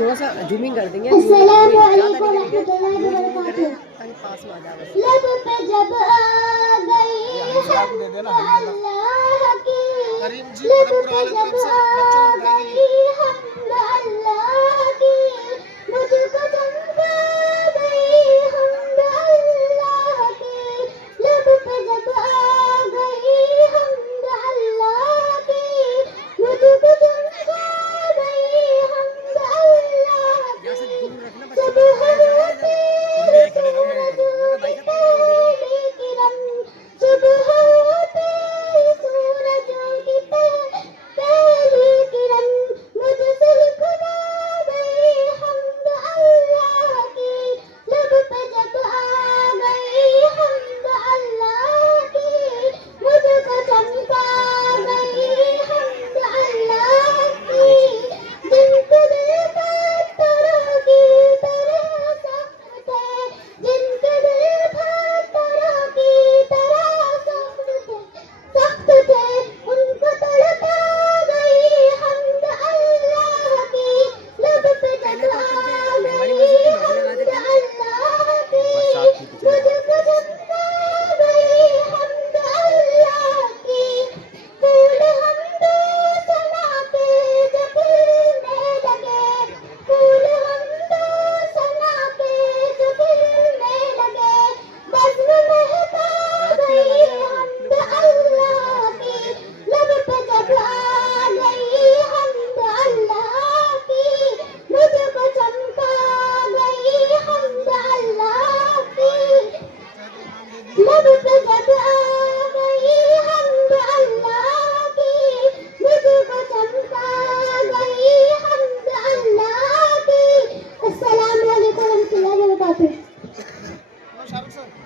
थोड़ा सा जूमिंग कर देंगे, ज़्यादा नहीं करेंगे, जूमिंग करें ताकि पास में आ जाए। लब पे जब आ गई दे देना अल्लाह की, करीम जी लब परम पे वाले जब तरफ से आ बच्चों को बिठाई के लिए। गई